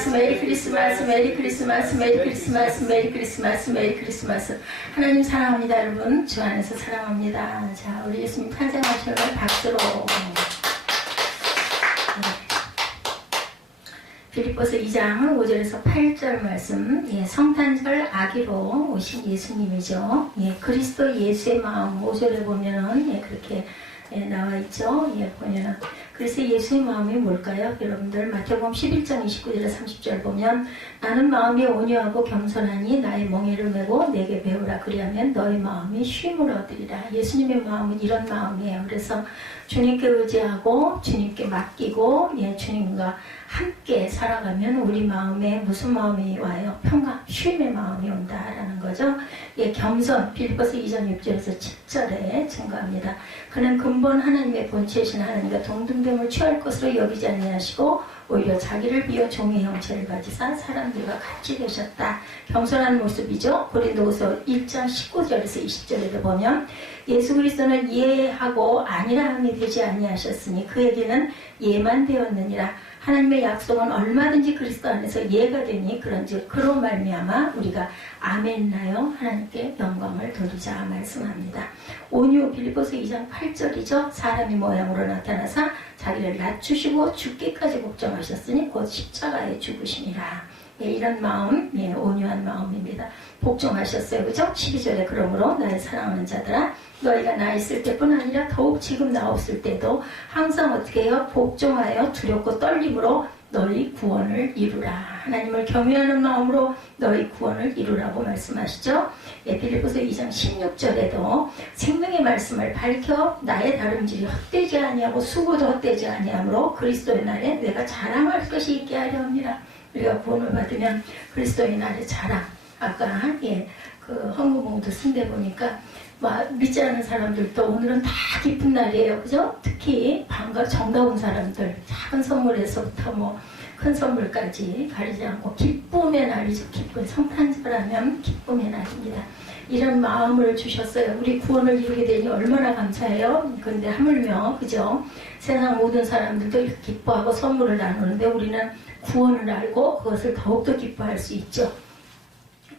크리스마스, 메리 크리스마스, 메리 크리스마스, 메리 크리스마스, 메리 크리스마스, 메리 크리스마스. 하나님 사랑합니다, 여러분. 주 안에서 사랑합니다. 자, 우리 예수님 탄생하신 날 박수로. 빌립보서 2장 5절에서 8절 말씀, 예, 성탄절 아기로 오신 예수님이죠. 예, 그리스도 예수의 마음 5절에 보면은 예, 그렇게 예, 나와 있죠. 예, 보면은 그래서 예수의 마음이 뭘까요? 여러분들 마태복음 11장 29절에 30절 보면 나는 마음이 온유하고 겸손하니 나의 멍에를 메고 내게 배우라 그리하면 너의 마음이 쉼을 얻으리라. 예수님의 마음은 이런 마음이에요. 그래서 주님께 의지하고 주님께 맡기고 예, 주님과 함께 살아가면 우리 마음에 무슨 마음이 와요? 평강, 쉼의 마음이 온다라는 거죠. 예, 겸손, 빌립보서 2장 6절에서 7절에 증거합니다. 그는 근본 하나님의 본체이신 하나님과 동등됨을 취할 것으로 여기지 아니하시고 오히려 자기를 비워 종의 형체를 가지사 사람들과 같이 되셨다. 겸손한 모습이죠. 고린도후서 1장 19절에서 20절에도 보면 예수 그리스도는 예하고 아니라 함이 되지 아니하셨으니 그에게는 예만 되었느니라. 하나님의 약속은 얼마든지 그리스도 안에서 예가 되니 그런즉 그로 말미암아 우리가 아멘나요 하나님께 영광을 돌리자 말씀합니다. 온유 빌립보서 2장 8절이죠. 사람이 모양으로 나타나사 자기를 낮추시고 죽기까지 복종하셨으니 곧 십자가에 죽으시니라. 예, 이런 마음, 예, 온유한 마음입니다. 복종하셨어요. 그죠? 12절에 그러므로 나의 사랑하는 자들아 너희가 나 있을 때뿐 아니라 더욱 지금 나 없을 때도 항상 어떻게 해요? 복종하여 두렵고 떨림으로 너희 구원을 이루라. 하나님을 경외하는 마음으로 너희 구원을 이루라고 말씀하시죠. 예, 빌립보서 2장 16절에도 생명의 말씀을 밝혀 나의 다름질이 헛되지 아니하고 수고도 헛되지 아니하므로 그리스도의 날에 내가 자랑할 것이 있게 하려 합니다. 우리가 구원을 받으면 그리스도의 날에 자랑. 아까 예, 그 헌금봉도 쓴데 보니까 믿지 않는 사람들도 오늘은 다 기쁜 날이에요. 그죠? 특히 정다운 사람들 작은 선물에서부터 큰 선물까지 가리지 않고 기쁨의 날이죠. 기쁨. 성탄절하면 기쁨의 날입니다. 이런 마음을 주셨어요. 우리 구원을 이루게 되니 얼마나 감사해요. 그런데 하물며 그죠? 세상 모든 사람들도 이렇게 기뻐하고 선물을 나누는데 우리는 구원을 알고 그것을 더욱더 기뻐할 수 있죠.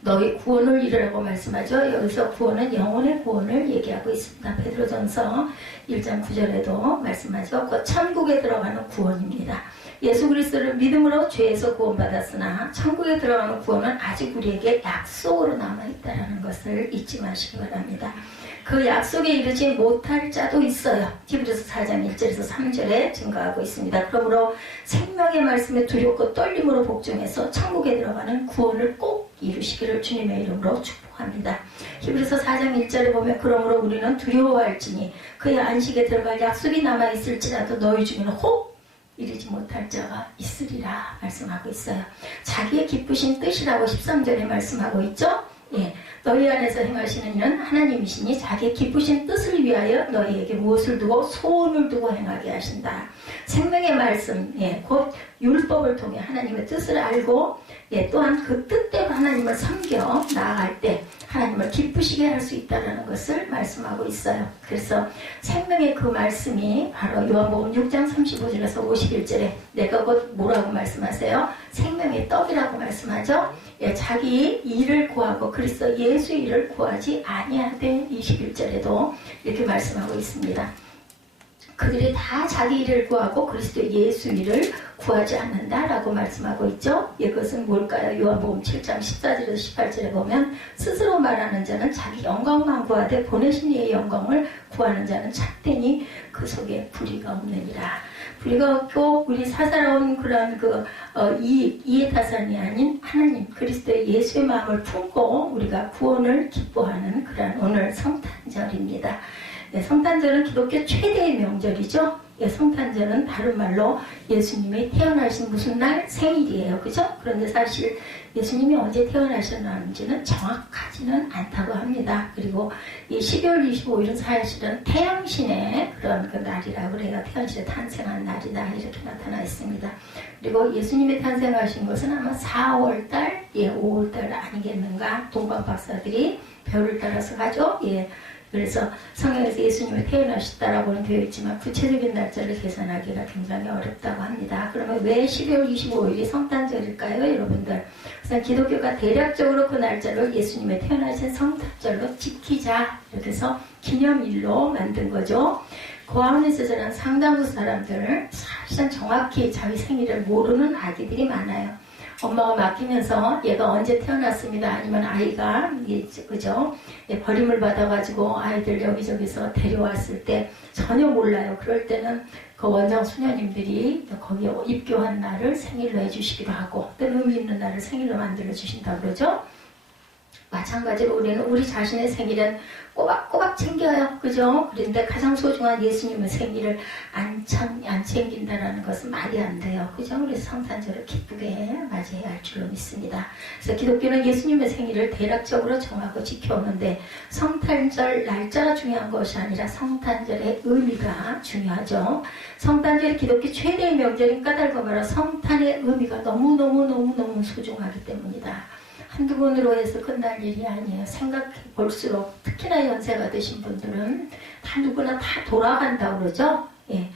너희 구원을 이루라고 말씀하죠. 여기서 구원은 영혼의 구원을 얘기하고 있습니다. 베드로전서 1장 9절에도 말씀하죠. 그 천국에 들어가는 구원입니다. 예수 그리스도를 믿음으로 죄에서 구원받았으나 천국에 들어가는 구원은 아직 우리에게 약속으로 남아있다는 것을 잊지 마시기 바랍니다. 그 약속에 이르지 못할 자도 있어요. 히브리서 4장 1절에서 3절에 증거하고 있습니다. 그러므로 생명의 말씀에 두렵고 떨림으로 복종해서 천국에 들어가는 구원을 꼭 이루시기를 주님의 이름으로 축복합니다. 히브리서 4장 1절에 보면 그러므로 우리는 두려워할지니 그의 안식에 들어갈 약속이 남아있을지라도 너희 중에는 혹 이르지 못할 자가 있으리라 말씀하고 있어요. 자기의 기쁘신 뜻이라고 13절에 말씀하고 있죠. 예, 너희 안에서 행하시는 이는 하나님이시니 자기의 기쁘신 뜻을 위하여 너희에게 무엇을 두고 소원을 두고 행하게 하신다. 생명의 말씀, 예, 곧 율법을 통해 하나님의 뜻을 알고 예, 또한 그 뜻대로 하나님을 섬겨 나아갈 때 하나님을 기쁘시게 할 수 있다는 것을 말씀하고 있어요. 그래서 생명의 그 말씀이 바로 요한복음 6장 35절에서 51절에 내가 곧 뭐라고 말씀하세요? 생명의 떡이라고 말씀하죠. 예, 자기 일을 구하고 그리스도 예수 일을 구하지 아니하되 21절에도 이렇게 말씀하고 있습니다. 그들이 다 자기 일을 구하고 그리스도 예수 일을 구하지 않는다라고 말씀하고 있죠. 이것은 뭘까요? 요한복음 7장 14절에서 18절에 보면 스스로 말하는 자는 자기 영광만 구하되 보내신 이의 영광을 구하는 자는 참되니 그 속에 불의가 없느니라. 불의가 없고 우리 사사로운 그런 이해타산이 아닌 하나님 그리스도의 예수의 마음을 품고 우리가 구원을 기뻐하는 그런 오늘 성탄절입니다. 네, 성탄절은 기독교 최대의 명절이죠. 예, 성탄절은 다른 말로 예수님이 태어나신 무슨 날? 생일이에요. 그죠? 그런데 사실 예수님이 언제 태어나셨는지는 정확하지는 않다고 합니다. 그리고 이 12월 25일은 사실은 태양신의 그런 그 날이라고 그래요. 태양신의 탄생한 날이다. 이렇게 나타나 있습니다. 그리고 예수님이 탄생하신 것은 아마 4월달, 예, 5월달 아니겠는가? 동방 박사들이 별을 따라서 가죠. 예. 그래서 성경에서 예수님이 태어나셨다라고는 되어 있지만 구체적인 날짜를 계산하기가 굉장히 어렵다고 합니다. 그러면 왜 12월 25일이 성탄절일까요, 여러분들? 그래서 기독교가 대략적으로 그 날짜를 예수님의 태어나신 성탄절로 지키자, 이렇게 해서 기념일로 만든 거죠. 고아원에서 자란 상당수 사람들, 사실은 정확히 자기 생일을 모르는 아기들이 많아요. 엄마가 맡기면서 얘가 언제 태어났습니다. 아니면 아이가, 그죠? 버림을 받아가지고 아이들 여기저기서 데려왔을 때 전혀 몰라요. 그럴 때는 그 원장 수녀님들이 거기에 입교한 날을 생일로 해주시기도 하고, 또 의미 있는 날을 생일로 만들어 주신다고 그러죠. 마찬가지로 우리는 우리 자신의 생일은 꼬박꼬박 챙겨요. 그죠? 그런데 가장 소중한 예수님의 생일을 안 챙긴다라는 것은 말이 안 돼요. 그죠? 그래서 성탄절을 기쁘게 맞이해야 할 줄로 믿습니다. 그래서 기독교는 예수님의 생일을 대략적으로 정하고 지켜오는데 성탄절 날짜가 중요한 것이 아니라 성탄절의 의미가 중요하죠. 성탄절이 기독교 최대의 명절인 까닭과 바로 성탄의 의미가 너무너무 소중하기 때문이다. 한두 번으로 해서 끝날 일이 아니에요. 생각해 볼수록 특히나 연세가 드신 분들은 다 누구나 다 돌아간다고 그러죠. 예.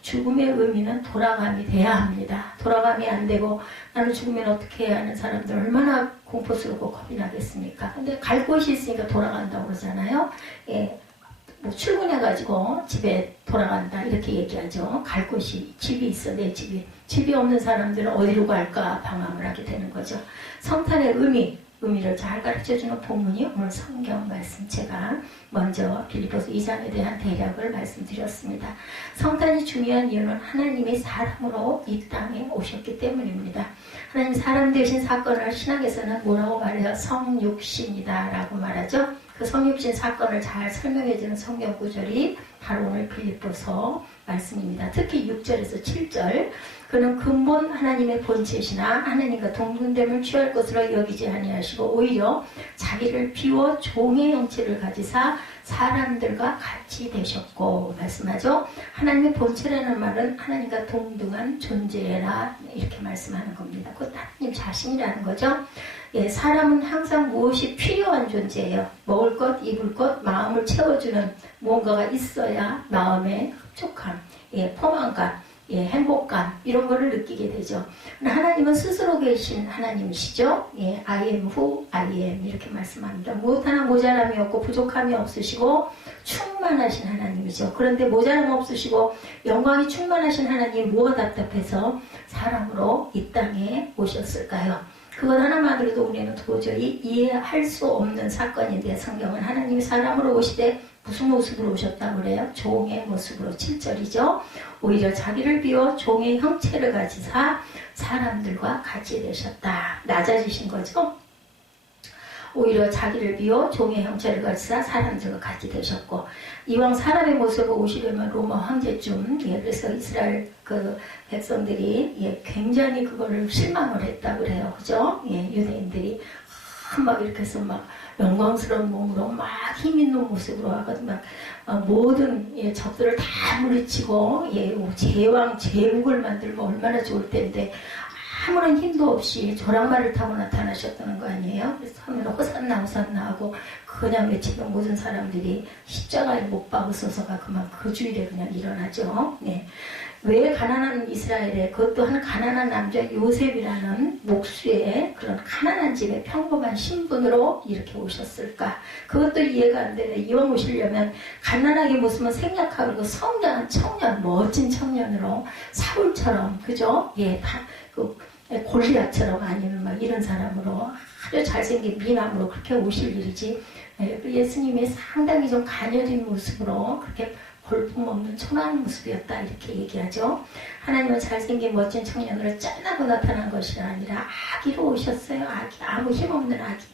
죽음의 의미는 돌아감이 돼야 합니다. 돌아감이 안 되고 나는 죽으면 어떻게 해야 하는 사람들 얼마나 공포스럽고 겁이 나겠습니까? 근데 갈 곳이 있으니까 돌아간다고 그러잖아요. 예. 뭐 출근해가지고 집에 돌아간다 이렇게 얘기하죠. 갈 곳이 집이 있어. 내 집이 없는 사람들은 어디로 갈까 방황을 하게 되는 거죠. 성탄의 의미를 잘 가르쳐주는 본문이 오늘 성경 말씀, 제가 먼저 빌립보서 2장에 대한 대략을 말씀드렸습니다. 성탄이 중요한 이유는 하나님이 사람으로 이 땅에 오셨기 때문입니다. 하나님 사람 되신 사건을 신학에서는 뭐라고 말해요? 성육신이다 라고 말하죠. 그 성육신 사건을 잘 설명해주는 성경 구절이 바로 오늘 빌립보서 말씀입니다. 특히 6절에서 7절. 그는 근본 하나님의 본체시나 하나님과 동등됨을 취할 것으로 여기지 아니하시고 오히려 자기를 비워 종의 형체를 가지사 사람들과 같이 되셨고 말씀하죠. 하나님의 본체라는 말은 하나님과 동등한 존재라 이렇게 말씀하는 겁니다. 곧 하나님 자신이라는 거죠. 예, 사람은 항상 무엇이 필요한 존재예요. 먹을 것, 입을 것, 마음을 채워주는 무언가가 있어야 마음의 흡족함, 포만감, 행복감 이런 거를 느끼게 되죠. 하나님은 스스로 계신 하나님이시죠. I am who I am 이렇게 말씀합니다. 무엇 하나 모자람이 없고 부족함이 없으시고 충만하신 하나님이죠. 그런데 모자람 없으시고 영광이 충만하신 하나님이 뭐가 답답해서 사람으로 이 땅에 오셨을까요? 그것 하나만으로도 우리는 도저히 이해할 수 없는 사건인데 성경은 하나님이 사람으로 오시되 무슨 모습으로 오셨다고 그래요? 종의 모습으로 7절이죠. 오히려 자기를 비워 종의 형체를 가지사 사람들과 같이 되셨다. 낮아지신 거죠. 오히려 자기를 비워 종의 형체를 가지사 사람들과 같이 되셨고 이왕 사람의 모습으로 오시려면 로마 황제쯤 그래서 이스라엘 그 백성들이 굉장히 그거를 실망을 했다 그래요. 그죠? 유대인들이 막 이렇게 해서 막 영광스러운 몸으로 막 힘있는 모습으로 하거든. 막 모든 적들을 다 물리치고 제왕 제국을 만들면 얼마나 좋을 텐데 아무런 힘도 없이 조랑말을 타고 나타나셨다는 거 아니에요? 그래서 하면 호산나 하고 그냥 외치던 모든 사람들이 십자가에 못 박으소서가 그만 그 주일에 그냥 일어나죠. 네. 왜 가난한 이스라엘에 그것 또한 가난한 남자 요셉이라는 목수의 그런 가난한 집의 평범한 신분으로 이렇게 오셨을까? 그것도 이해가 안 되네. 이왕 오시려면 가난하게 모습은 생략하고 성장한 청년, 멋진 청년으로 사울처럼 그죠? 골리앗처럼 아니면 막 이런 사람으로 아주 잘생긴 미남으로 그렇게 오실 일이지. 예수님이 상당히 좀 가녀린 모습으로 그렇게 볼품없는 초라한 모습이었다 이렇게 얘기하죠. 하나님은 잘생긴 멋진 청년으로 짠하고 나타난 것이 아니라 아기로 오셨어요. 아기, 아무 힘없는 아기.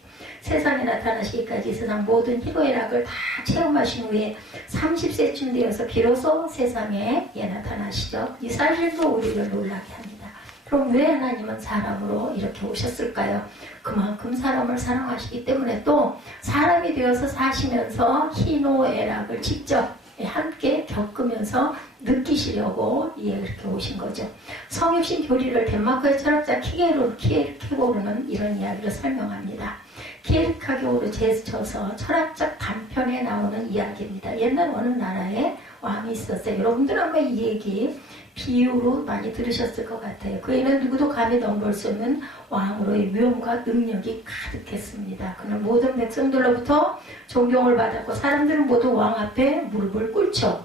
세상에 나타나시기까지 세상 모든 희로의 낙을 다 체험하신 후에 30세쯤 되어서 비로소 세상에 나타나시죠. 이 사실도 우리를 놀라게 합니다. 그럼 왜 하나님은 사람으로 이렇게 오셨을까요? 그만큼 사람을 사랑하시기 때문에 또 사람이 되어서 사시면서 희노애락을 직접 함께 겪으면서 느끼시려고 그렇게 오신 거죠. 성육신 교리를 덴마크의 철학자 키에르케고르는 이런 이야기를 설명합니다. 키에르케고르 제쳐서 철학적 단편에 나오는 이야기입니다. 옛날 어느 나라에 왕이 있었어요. 여러분들 아마 이 얘기 비유로 많이 들으셨을 것 같아요. 그에는 누구도 감히 넘볼 수 없는 왕으로의 위엄과 능력이 가득했습니다. 그는 모든 백성들로부터 존경을 받았고 사람들은 모두 왕 앞에 무릎을 꿇죠.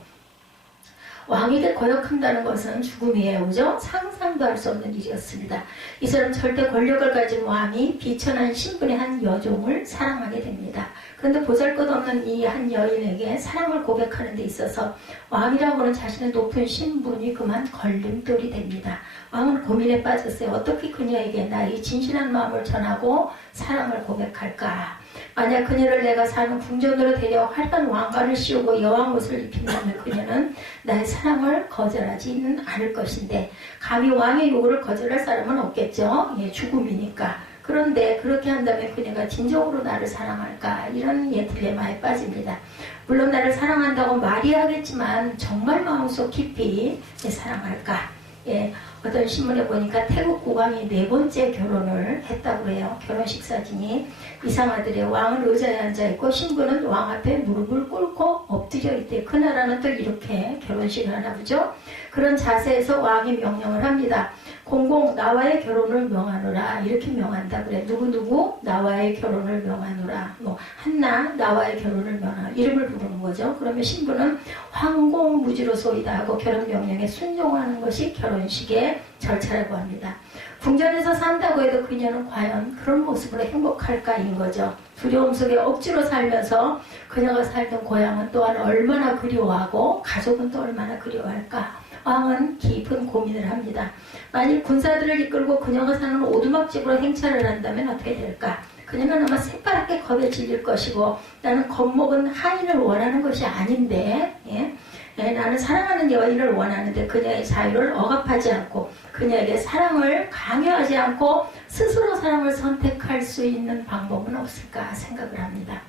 왕에게 거역한다는 것은 죽음이에요. 그죠? 상상도 할 수 없는 일이었습니다. 이 사람 절대 권력을 가진 왕이 비천한 신분의 한 여종을 사랑하게 됩니다. 그런데 보잘것없는 이 한 여인에게 사랑을 고백하는 데 있어서 왕이라고 하는 자신의 높은 신분이 그만 걸림돌이 됩니다. 왕은 고민에 빠졌어요. 어떻게 그녀에게 나의 진실한 마음을 전하고 사랑을 고백할까? 만약 그녀를 내가 사는 궁전으로 데려 활간 왕관을 씌우고 여왕 옷을 입힌다면 그녀는 나의 사랑을 거절하지는 않을 것인데 감히 왕의 요구를 거절할 사람은 없겠죠. 죽음이니까. 그런데 그렇게 한다면 그녀가 진정으로 나를 사랑할까? 이런 딜레마에 빠집니다. 물론 나를 사랑한다고 말이 하겠지만 정말 마음속 깊이 사랑할까? 어떤 신문에 보니까 태국 국왕이 4번째 결혼을 했다고 해요. 결혼식 사진이 이상하더래요. 왕은 의자에 앉아있고 신부는 왕 앞에 무릎을 꿇고 엎드려 있대. 그 나라는 또 이렇게 결혼식을 하나 보죠. 그런 자세에서 왕이 명령을 합니다. 공공 나와의 결혼을 명하노라. 이렇게 명한다 그래. 누구누구 나와의 결혼을 명하노라. 한나 나와의 결혼을 명하노라. 이름을 부르는 거죠. 그러면 신부는 황공무지로소이다 하고 결혼 명령에 순종하는 것이 결혼식의 절차라고 합니다. 궁전에서 산다고 해도 그녀는 과연 그런 모습으로 행복할까인 거죠. 두려움 속에 억지로 살면서 그녀가 살던 고향은 또한 얼마나 그리워하고 가족은 또 얼마나 그리워할까. 왕은 깊은 고민을 합니다. 만일 군사들을 이끌고 그녀가 사는 오두막집으로 행차를 한다면 어떻게 될까? 그녀는 아마 새파랗게 겁에 질릴 것이고 나는 겁먹은 하인을 원하는 것이 아닌데 나는 사랑하는 여인을 원하는데 그녀의 자유를 억압하지 않고 그녀에게 사랑을 강요하지 않고 스스로 사랑을 선택할 수 있는 방법은 없을까 생각을 합니다.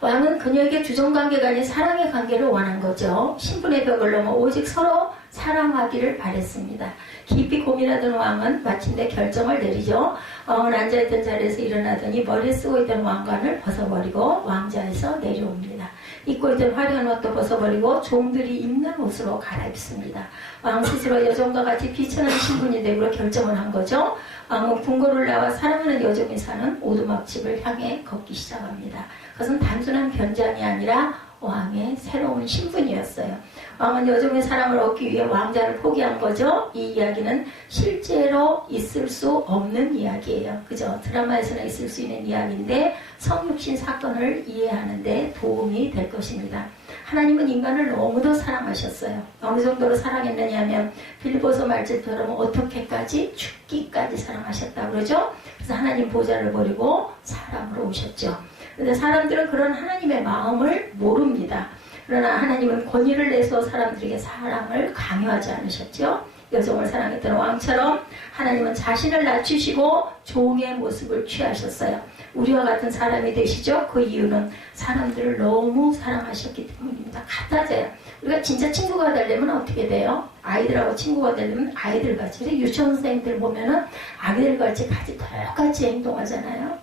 왕은 그녀에게 주종관계가 아닌 사랑의 관계를 원한 거죠. 신분의 벽을 넘어 오직 서로 사랑하기를 바랬습니다. 깊이 고민하던 왕은 마침내 결정을 내리죠. 왕은 앉아있던 자리에서 일어나더니 머리에 쓰고 있던 왕관을 벗어버리고 왕좌에서 내려옵니다. 입고 있던 화려한 옷도 벗어버리고 종들이 입는 옷으로 갈아입습니다. 왕 스스로 여종과 같이 비천한 신분이 되기로 결정을 한 거죠. 왕은 궁궐을 나와 사랑하는 여종이 사는 오두막집을 향해 걷기 시작합니다. 그것은 단순한 변장이 아니라 왕의 새로운 신분이었어요. 왕은 여종의 사랑을 얻기 위해 왕자를 포기한 거죠. 이 이야기는 실제로 있을 수 없는 이야기예요. 그죠? 드라마에서는 있을 수 있는 이야기인데 성육신 사건을 이해하는 데 도움이 될 것입니다. 하나님은 인간을 너무도 사랑하셨어요. 어느 정도로 사랑했느냐면 빌보서 말씀처럼 어떻게까지 죽기까지 사랑하셨다고 그러죠. 그래서 하나님 보좌를 버리고 사람으로 오셨죠. 그런데 사람들은 그런 하나님의 마음을 모릅니다. 그러나 하나님은 권위를 내서 사람들에게 사랑을 강요하지 않으셨죠. 여종을 사랑했던 왕처럼 하나님은 자신을 낮추시고 종의 모습을 취하셨어요. 우리와 같은 사람이 되시죠. 그 이유는 사람들을 너무 사랑하셨기 때문입니다. 같아져요. 우리가 진짜 친구가 되려면 어떻게 돼요? 아이들하고 친구가 되려면 아이들같이, 유치원 선생님들 보면은 아기들같이 같이 똑같이 행동하잖아요.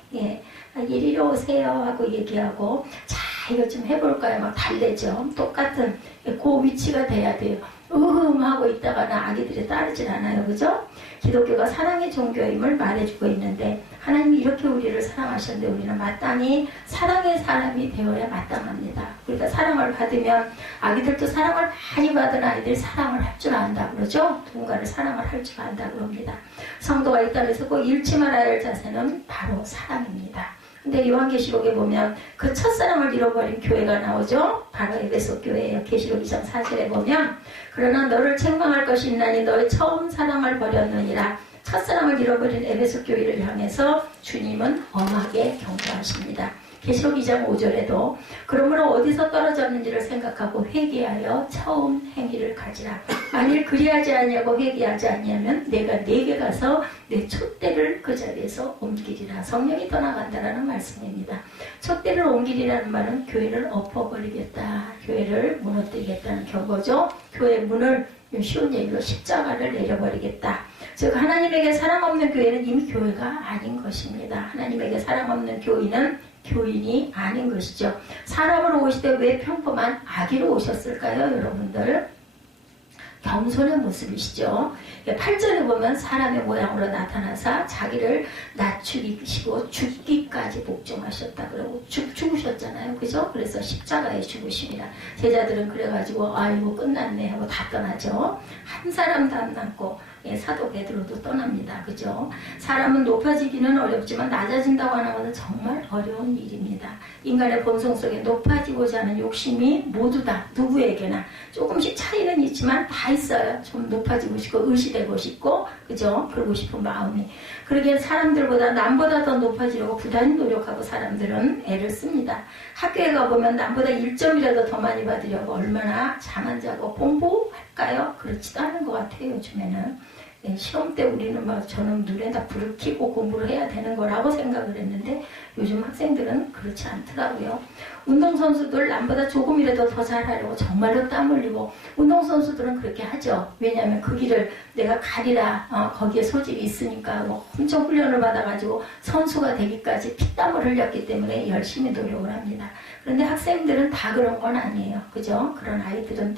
이리로 오세요 하고 얘기하고, 자 이거 좀 해볼까요? 막 달래죠. 똑같은 그 위치가 돼야 돼요. 하고 있다가는 아기들이 따르질 않아요. 그죠? 기독교가 사랑의 종교임을 말해주고 있는데 하나님이 이렇게 우리를 사랑하셨는데 우리는 마땅히 사랑의 사람이 되어야 마땅합니다. 우리가 사랑을 받으면 아기들도 사랑을 많이 받은 아이들 사랑을 할 줄 안다 그러죠? 누군가를 사랑을 할 줄 안다 그럽니다. 성도가 있다면서 꼭 잃지 말아야 할 자세는 바로 사랑입니다. 근데 요한계시록에 보면 그 첫사랑을 잃어버린 교회가 나오죠. 바로 에베소 교회예요. 계시록 2장 4절에 보면 그러나 너를 책망할 것이 있나니 너의 처음 사랑을 버렸느니라. 첫사랑을 잃어버린 에베소 교회를 향해서 주님은 엄하게 경고하십니다. 계시록 2장 5절에도 그러므로 어디서 떨어졌는지를 생각하고 회개하여 처음 행위를 가지라. 만일 그리하지 않냐고 회개하지 않냐면 내가 네게 가서 내 촛대를 그 자리에서 옮기리라. 성령이 떠나간다라는 말씀입니다. 촛대를 옮기리라는 말은 교회를 엎어버리겠다, 교회를 무너뜨리겠다는 경고죠. 교회 문을 쉬운 얘기로 십자가를 내려버리겠다. 즉 하나님에게 사랑 없는 교회는 이미 교회가 아닌 것입니다. 하나님에게 사랑 없는 교인은 교인이 아닌 것이죠. 사람으로 오시되 왜 평범한 아기로 오셨을까요, 여러분들? 겸손의 모습이시죠. 8절에 보면 사람의 모양으로 나타나사 자기를 낮추시고 죽기까지 복종하셨다 그러고 죽으셨잖아요. 그죠? 그래서 십자가에 죽으십니다. 제자들은 그래가지고 아이고 끝났네 하고 다 떠나죠. 한 사람도 안 남고 사도 베드로도 떠납니다. 그죠? 사람은 높아지기는 어렵지만 낮아진다고 하는 것은 정말 어려운 일입니다. 인간의 본성 속에 높아지고자 하는 욕심이 모두 다 누구에게나 조금씩 차이는 있지만 다 있어요. 좀 높아지고 싶고 의시되고 싶고, 그죠? 그러고 싶은 마음이. 그러기에 사람들보다 남보다 더 높아지려고 부단히 노력하고 사람들은 애를 씁니다. 학교에 가보면 남보다 1점이라도 더 많이 받으려고 얼마나 잠 안 자고 공부할까요? 그렇지도 않은 것 같아요, 요즘에는. 시험 때 우리는 저는 눈에다 불을 켜고 공부를 해야 되는 거라고 생각을 했는데 요즘 학생들은 그렇지 않더라고요. 운동선수들 남보다 조금이라도 더 잘하려고 정말로 땀 흘리고, 운동선수들은 그렇게 하죠. 왜냐하면 그 길을 내가 가리라, 거기에 소질이 있으니까 엄청 훈련을 받아가지고 선수가 되기까지 피땀을 흘렸기 때문에 열심히 노력을 합니다. 그런데 학생들은 다 그런 건 아니에요. 그죠? 그런 아이들은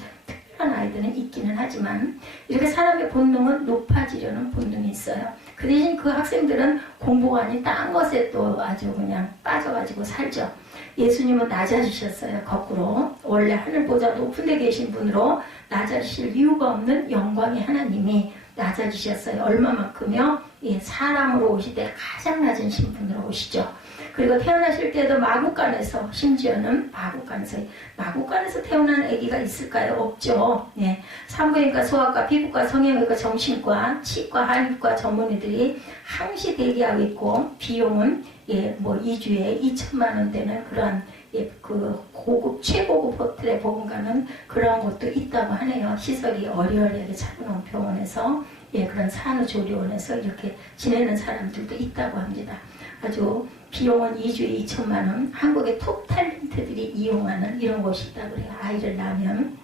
아이들은 있기는 하지만 이렇게 사람의 본능은 높아지려는 본능이 있어요. 그 대신 그 학생들은 공부가 아닌 딴 것에 또 아주 그냥 빠져가지고 살죠. 예수님은 낮아지셨어요. 거꾸로 원래 하늘보다 높은 데 계신 분으로 낮아지실 이유가 없는 영광의 하나님이 낮아지셨어요. 얼마만큼요? 사람으로 오시되 가장 낮은 신분으로 오시죠. 그리고 태어나실 때도 마구간에서, 심지어는 마구간에서 태어난 아기가 있을까요? 없죠. 산부인과, 소아과, 피부과, 성형외과, 정신과, 치과, 한의과 전문의들이 항시 대기하고 있고, 비용은 2주에 2천만 원 되는 그러한 그 고급, 최고급 호텔에 보건가는 그런 것도 있다고 하네요. 시설이 어리어리하게 차려놓은 병원에서, 그런 산후조리원에서 이렇게 지내는 사람들도 있다고 합니다. 아주 비용은 2주에 2천만 원, 한국의 톱 탤런트들이 이용하는 이런 곳이 있다고 그래요. 아이를 낳으면.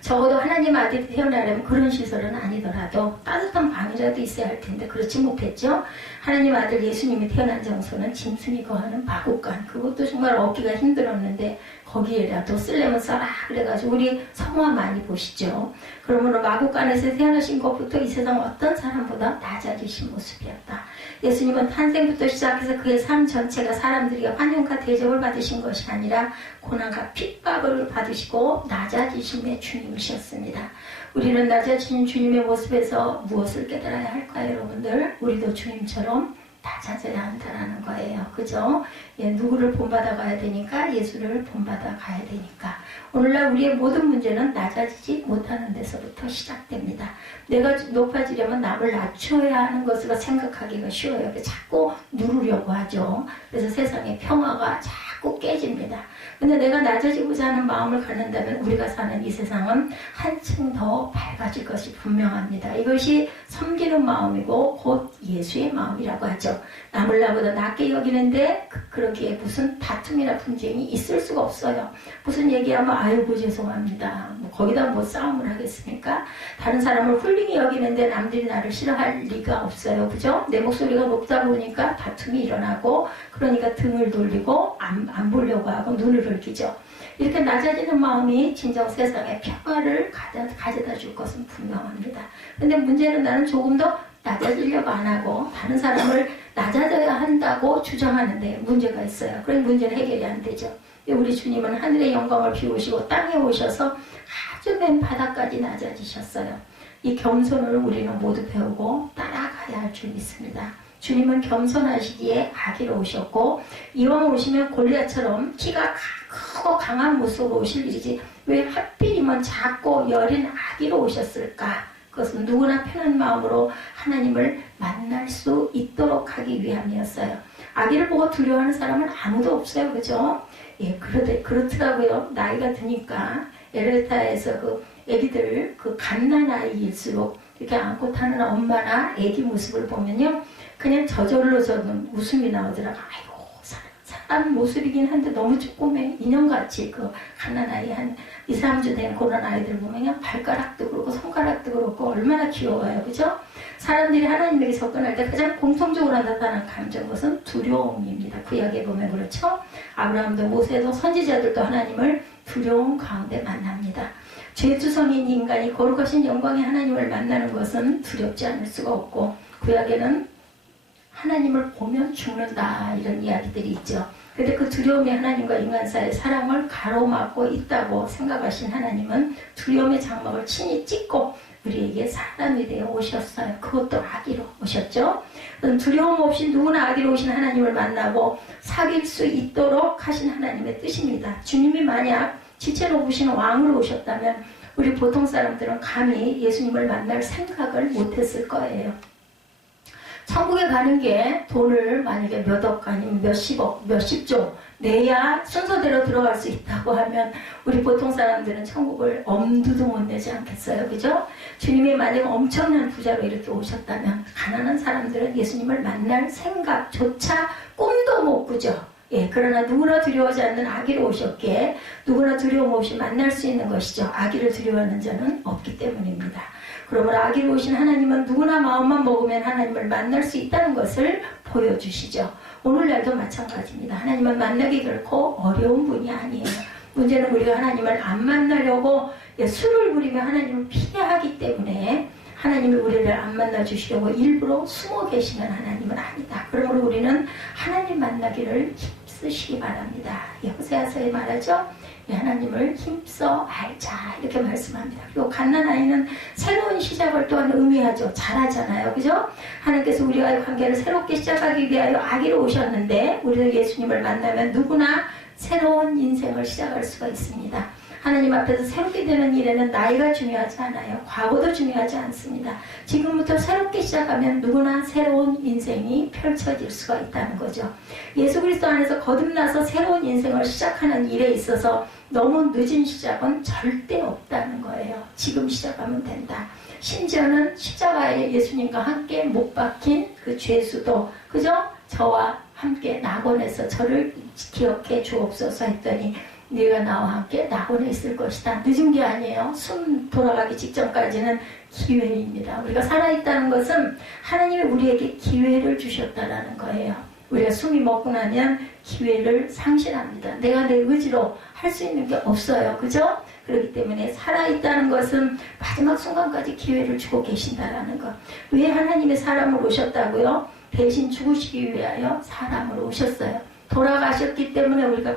적어도 하나님 아들이 태어나려면 그런 시설은 아니더라도 따뜻한 방이라도 있어야 할 텐데 그렇지 못했죠. 하나님 아들 예수님이 태어난 장소는 짐승이 거하는 마구간, 그것도 정말 얻기가 힘들었는데 거기에라도 쓰려면 써라 그래가지고 우리 성화 많이 보시죠. 그러므로 마구간에서 태어나신 것부터 이 세상 어떤 사람보다 낮아지신 모습이었다. 예수님은 탄생부터 시작해서 그의 삶 전체가 사람들이 환영과 대접을 받으신 것이 아니라 고난과 핍박을 받으시고 낮아지심의 주님이셨습니다. 우리는 낮아지신 주님의 모습에서 무엇을 깨달아야 할까요, 여러분들? 우리도 주님처럼 낮아져야 한다는 거예요. 그죠? 누구를 본받아 가야 되니까? 예수를 본받아 가야 되니까. 오늘날 우리의 모든 문제는 낮아지지 못하는 데서부터 시작됩니다. 내가 높아지려면 남을 낮춰야 하는 것으로 생각하기가 쉬워요. 자꾸 누르려고 하죠. 그래서 세상의 평화가 자꾸 깨집니다. 근데 내가 낮아지고자 하는 마음을 갖는다면 우리가 사는 이 세상은 한층 더 밝아질 것이 분명합니다. 이것이 섬기는 마음이고 곧 예수의 마음이라고 하죠. 남을 나보다 낮게 여기는데 그러기에 무슨 다툼이나 분쟁이 있을 수가 없어요. 무슨 얘기하면 아이고 죄송합니다. 거기다 뭐 싸움을 하겠습니까? 다른 사람을 훌륭히 여기는데 남들이 나를 싫어할 리가 없어요. 그죠? 내 목소리가 높다 보니까 다툼이 일어나고, 그러니까 등을 돌리고 안 보려고 하고 눈을 붉히죠. 이렇게 낮아지는 마음이 진정 세상에 평화를 가져다 줄 것은 분명합니다. 근데 문제는 나는 조금 더 낮아지려고 안 하고 다른 사람을 낮아져야 한다고 주장하는데 문제가 있어요. 그런 문제는 해결이 안 되죠. 우리 주님은 하늘의 영광을 비우시고 땅에 오셔서 아주 맨 바닥까지 낮아지셨어요. 이 겸손을 우리는 모두 배우고 따라가야 할 줄 믿습니다. 주님은 겸손하시기에 아기로 오셨고, 이왕 오시면 골리앗처럼 키가 크고 강한 모습으로 오실 일이지 왜 하필이면 작고 여린 아기로 오셨을까? 그것은 누구나 편한 마음으로 하나님을 만날 수 있도록 하기 위함이었어요. 아기를 보고 두려워하는 사람은 아무도 없어요. 그죠? 그렇더라고요. 나이가 드니까 엘리베이터에서 그 애기들 갓난 아이일수록 이렇게 안고 타는 엄마나 아기 모습을 보면요, 그냥 저절로 저는 웃음이 나오더라고요. 아이고, 사람 모습이긴 한데 너무 조그매 인형같이 그 갓난아이 한 2, 3주 된 그런 아이들 보면 그냥 발가락도 그렇고 손가락도 그렇고 얼마나 귀여워요. 그죠? 사람들이 하나님에게 접근할 때 가장 공통적으로 나타나는 감정은 두려움입니다. 구약에 보면 그렇죠? 아브라함도 모세도 선지자들도 하나님을 두려움 가운데 만납니다. 죄투성인 인간이 거룩하신 영광의 하나님을 만나는 것은 두렵지 않을 수가 없고, 구약에는 하나님을 보면 죽는다 이런 이야기들이 있죠. 근데 그 두려움이 하나님과 인간 사이의 사랑을 가로막고 있다고 생각하신 하나님은 두려움의 장막을 친히 찢고 우리에게 사람이 되어 오셨어요. 그것도 아기로 오셨죠. 두려움 없이 누구나 아기로 오신 하나님을 만나고 사귈 수 있도록 하신 하나님의 뜻입니다. 주님이 만약 지체로 오시는 왕으로 오셨다면 우리 보통 사람들은 감히 예수님을 만날 생각을 못했을 거예요. 천국에 가는 게 돈을 만약에 몇억 아니면 몇십억, 몇십조 내야 순서대로 들어갈 수 있다고 하면 우리 보통 사람들은 천국을 엄두도 못 내지 않겠어요. 그죠? 주님이 만약 엄청난 부자로 이렇게 오셨다면 가난한 사람들은 예수님을 만날 생각조차 꿈도 못 꾸죠. 예, 그러나 누구나 두려워하지 않는 아기로 오셨기에 누구나 두려움 없이 만날 수 있는 것이죠. 아기를 두려워하는 자는 없기 때문입니다. 그러므로 아기로 오신 하나님은 누구나 마음만 먹으면 하나님을 만날 수 있다는 것을 보여주시죠. 오늘날도 마찬가지입니다. 하나님을 만나기 결코 어려운 분이 아니에요. 문제는 우리가 하나님을 안 만나려고 술을 부리며 하나님을 피해하기 때문에 하나님이 우리를 안 만나주시려고 일부러 숨어 계시는 하나님은 아니다. 그러므로 우리는 하나님 만나기를 힘쓰시기 바랍니다. 호세아서에 말하죠. 하나님을 힘써 알자 이렇게 말씀합니다. 그리고 갓난아이는 새로운 시작을 또한 의미하죠. 잘하잖아요. 그죠? 하나님께서 우리와의 관계를 새롭게 시작하기 위하여 아기로 오셨는데 우리도 예수님을 만나면 누구나 새로운 인생을 시작할 수가 있습니다. 하나님 앞에서 새롭게 되는 일에는 나이가 중요하지 않아요. 과거도 중요하지 않습니다. 지금부터 새롭게 시작하면 누구나 새로운 인생이 펼쳐질 수가 있다는 거죠. 예수 그리스도 안에서 거듭나서 새로운 인생을 시작하는 일에 있어서 너무 늦은 시작은 절대 없다는 거예요. 지금 시작하면 된다. 심지어는 십자가에 예수님과 함께 못 박힌 그 죄수도 그죠? 저와 함께 낙원에서 저를 기억해 주옵소서 했더니 네가 나와 함께 낙원에 있을 것이다. 늦은 게 아니에요. 숨 돌아가기 직전까지는 기회입니다. 우리가 살아있다는 것은 하나님이 우리에게 기회를 주셨다라는 거예요. 우리가 숨이 먹고 나면 기회를 상실합니다. 내가 내 의지로 할 수 있는 게 없어요. 그죠? 그렇기 때문에 살아있다는 것은 마지막 순간까지 기회를 주고 계신다라는 것. 왜 하나님의 사람으로 오셨다고요? 대신 죽으시기 위하여 사람으로 오셨어요. 돌아가셨기 때문에 우리가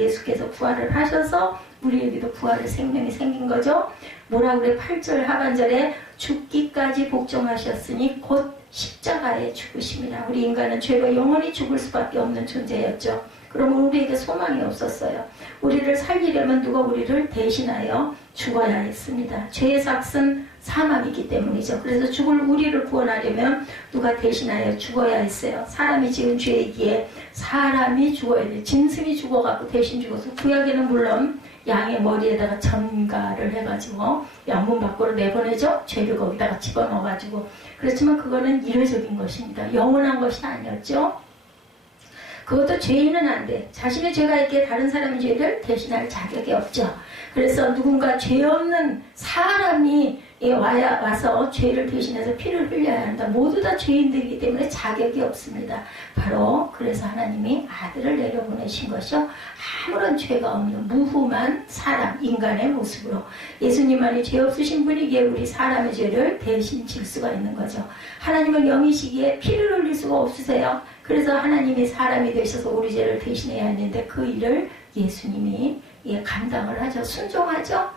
예수께서 부활을 하셔서 우리에게도 부활의 생명이 생긴 거죠. 뭐라 그래? 8절 하반절에 죽기까지 복종하셨으니 곧 십자가에 죽으십니다. 우리 인간은 죄로 영원히 죽을 수밖에 없는 존재였죠. 그러면 우리에게 소망이 없었어요. 우리를 살리려면 누가 우리를 대신하여 죽어야 했습니다. 죄의 삭은 사망이기 때문이죠. 그래서 죽을 우리를 구원하려면 누가 대신하여 죽어야 했어요. 사람이 지은 죄이기에 사람이 죽어야 돼. 짐승이 죽어갖고 대신 죽어서 구약에는 물론 양의 머리에다가 전가를 해가지고 양문 밖으로 내보내죠. 죄를 거기다가 집어넣어가지고. 그렇지만 그거는 이례적인 것입니다. 영원한 것이 아니었죠. 그것도 죄인은 안 돼. 자신의 죄가 있기에 다른 사람의 죄를 대신할 자격이 없죠. 그래서 누군가 죄 없는 사람이 와서 죄를 대신해서 피를 흘려야 한다. 모두 다 죄인들이기 때문에 자격이 없습니다. 바로 그래서 하나님이 아들을 내려보내신 것이요. 아무런 죄가 없는 무후한 사람, 인간의 모습으로. 예수님만이 죄 없으신 분이기에 우리 사람의 죄를 대신 질 수가 있는 거죠. 하나님은 영이시기에 피를 흘릴 수가 없으세요. 그래서 하나님이 사람이 되셔서 우리 죄를 대신해야 했는데 그 일을 예수님이 감당을 하죠. 순종하죠.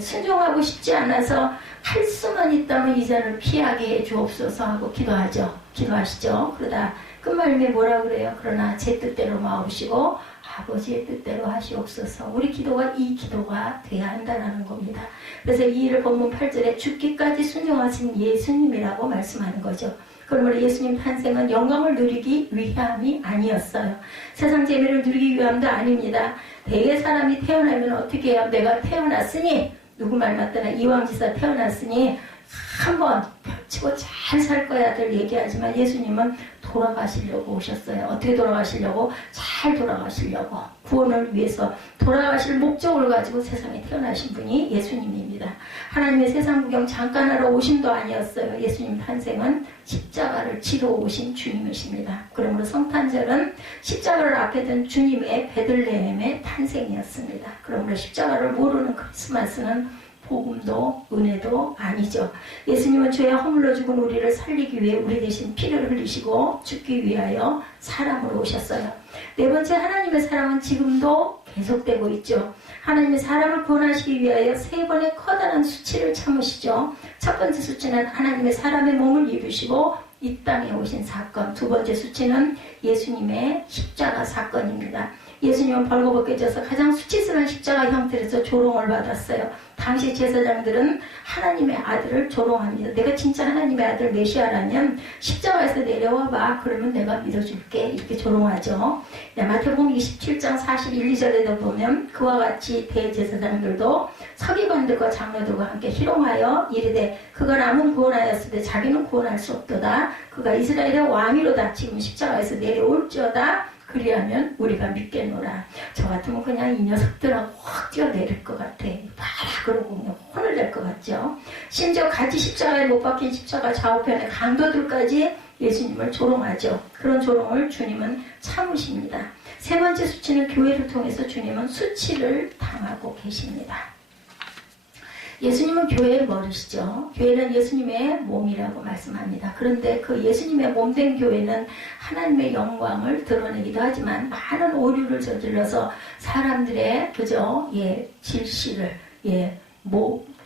순종하고 싶지 않아서 할 수만 있다면 이 잔을 피하게 해 주옵소서 하고 기도하시죠. 그러다 끝말씀에 뭐라 그래요? 그러나 제 뜻대로 마옵시고 아버지의 뜻대로 하시옵소서. 우리 기도가 이 기도가 돼야 한다는 겁니다. 그래서 이 일을 본문 8절에 죽기까지 순종하신 예수님이라고 말씀하는 거죠. 그러므로 예수님 탄생은 영광을 누리기 위함이 아니었어요. 세상 재미를 누리기 위함도 아닙니다. 대개 사람이 태어나면 어떻게 해요? 내가 태어났으니 누구 말 맞다나 이왕지사 태어났으니 한번 펼치고 잘 살 거야들 얘기하지만 예수님은 돌아가시려고 오셨어요. 어떻게 돌아가시려고? 잘 돌아가시려고. 구원을 위해서 돌아가실 목적을 가지고 세상에 태어나신 분이 예수님입니다. 하나님의 세상 구경 잠깐 하러 오심도 아니었어요. 예수님 탄생은 십자가를 지러 오신 주님이십니다. 그러므로 성탄절은 십자가를 앞에 둔 주님의 베들레헴의 탄생이었습니다. 그러므로 십자가를 모르는 크리스마스는 복음도 은혜도 아니죠. 예수님은 죄에 허물러 죽은 우리를 살리기 위해 우리 대신 피를 흘리시고 죽기 위하여 사람으로 오셨어요. 네 번째, 하나님의 사랑은 지금도 계속되고 있죠. 하나님의 사람을 구원하시기 위하여 세 번의 커다란 수치를 참으시죠. 첫 번째 수치는 하나님의 사람의 몸을 입으시고 이 땅에 오신 사건. 두 번째 수치는 예수님의 십자가 사건입니다. 예수님은 벌거벗겨져서 가장 수치스러운 십자가 형태에서 조롱을 받았어요. 당시 제사장들은 하나님의 아들을 조롱합니다. 내가 진짜 하나님의 아들 메시아라면 십자가에서 내려와봐. 그러면 내가 믿어줄게. 이렇게 조롱하죠. 마태복음 27장 41, 2절에도 보면 그와 같이 대제사장들도 서기관들과 장로들과 함께 희롱하여 이르되 그가 남은 구원하였으되 자기는 구원할 수 없도다. 그가 이스라엘의 왕이로다. 지금 십자가에서 내려올지어다. 그리하면 우리가 믿겠노라. 저 같으면 그냥 이 녀석들하고 확 뛰어내릴 것 같아. 봐라 그러고 그냥 혼을 낼 것 같죠. 심지어 같이 십자가에 못 박힌 십자가 좌우편의 강도들까지 예수님을 조롱하죠. 그런 조롱을 주님은 참으십니다. 세 번째 수치는 교회를 통해서 주님은 수치를 당하고 계십니다. 예수님은 교회의 머리시죠. 교회는 예수님의 몸이라고 말씀합니다. 그런데 그 예수님의 몸된 교회는 하나님의 영광을 드러내기도 하지만 많은 오류를 저질러서 사람들의 질시를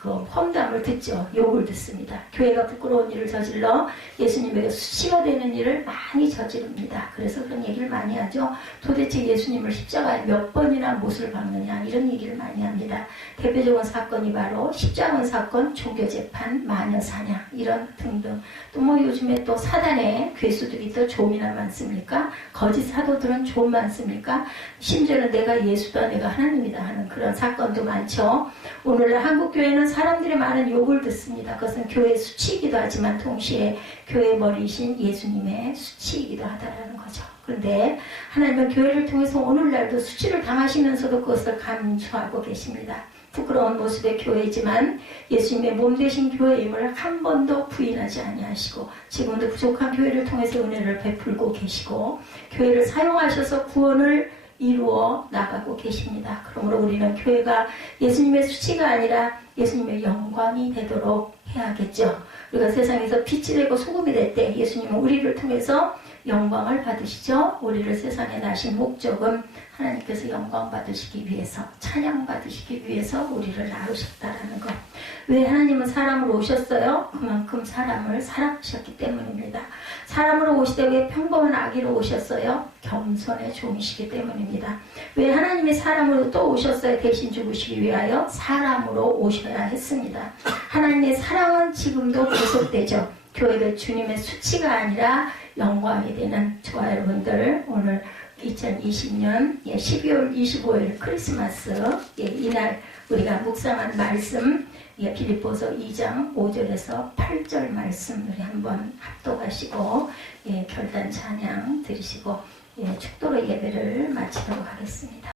험담을 듣죠. 욕을 듣습니다. 교회가 부끄러운 일을 저질러 예수님에게 수치가 되는 일을 많이 저지릅니다. 그래서 그런 얘기를 많이 하죠. 도대체 예수님을 십자가에 몇 번이나 못을 박느냐 이런 얘기를 많이 합니다. 대표적인 사건이 바로 십자군 사건, 종교재판, 마녀사냥 이런 등등. 또 요즘에 또 사단의 괴수들이 또 좀이나 많습니까? 거짓 사도들은 좀 많습니까? 심지어는 내가 예수다 내가 하나님이다 하는 그런 사건도 많죠. 오늘날 한국교회는 사람들의 많은 욕을 듣습니다. 그것은 교회의 수치이기도 하지만 동시에 교회의 머리이신 예수님의 수치이기도 하다라는 거죠. 그런데 하나님은 교회를 통해서 오늘날도 수치를 당하시면서도 그것을 감수하고 계십니다. 부끄러운 모습의 교회지만 예수님의 몸 되신 교회임을 한 번도 부인하지 아니하시고 지금도 부족한 교회를 통해서 은혜를 베풀고 계시고 교회를 사용하셔서 구원을 이루어 나가고 계십니다. 그러므로 우리는 교회가 예수님의 수치가 아니라 예수님의 영광이 되도록 해야겠죠. 우리가 세상에서 빛이 되고 소금이 될 때 예수님은 우리를 통해서 영광을 받으시죠. 우리를 세상에 나신 목적은 하나님께서 영광 받으시기 위해서, 찬양 받으시기 위해서 우리를 낳으셨다라는 것. 왜 하나님은 사람으로 오셨어요? 그만큼 사람을 사랑하셨기 때문입니다. 사람으로 오시되 왜 평범한 아기로 오셨어요? 겸손의 종이시기 때문입니다. 왜 하나님이 사람으로 또 오셨어요? 대신 죽으시기 위하여 사람으로 오셔야 했습니다. 하나님의 사랑은 지금도 계속되죠. 교회가 주님의 수치가 아니라 영광이 되는 저와 여러분들 오늘 2020년 12월 25일 크리스마스 이날 우리가 묵상한 말씀 빌립보서 2장 5절에서 8절 말씀 우리 한번 합독하시고 결단 찬양 드리시고 축도로 예배를 마치도록 하겠습니다.